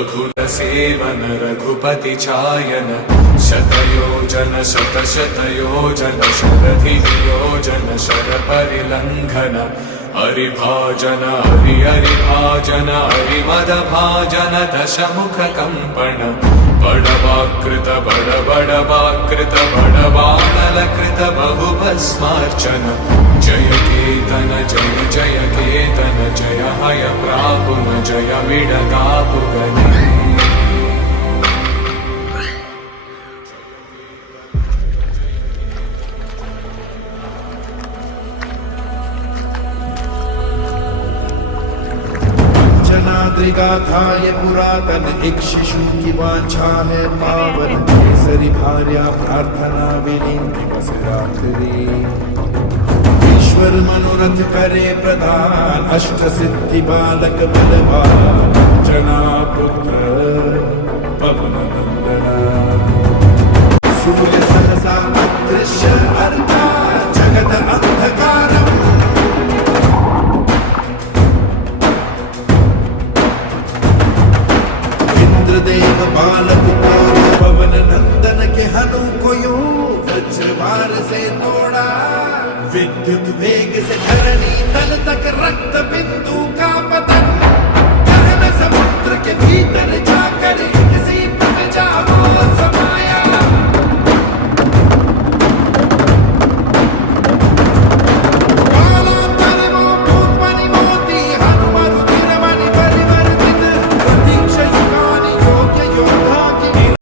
रघुर seven Raghupati चायन शतयोजन शतशतयोजन शरधियोजन शरपरिलंघन हरिभाजन हरिभाजन हरिमदभाजन दशमुख कंपन बड़वाकृत बड़वाकृत बड़वाणलकृत बहुभस्मार्चन जय केतन जय केतन जय हय प्रापुन जय विडदापुगने गाथा ये पुरातन एक शिशु की वांछा है पावन केसरी भार्या प्रार्थना विलीन दिवस रात्रि ईश्वर मनोरथ करे प्रदान अष्ट सिद्धि बालक बलवान जना पुत्र पवन नंदना सूर्य सहसा दृश्य अर्था जगत अंधकारम देव बालक पवन नंदन के हनु को यूं वज्रवार से तोड़ा विद्युत वेग से धरणी तल तक रक्त बिंदु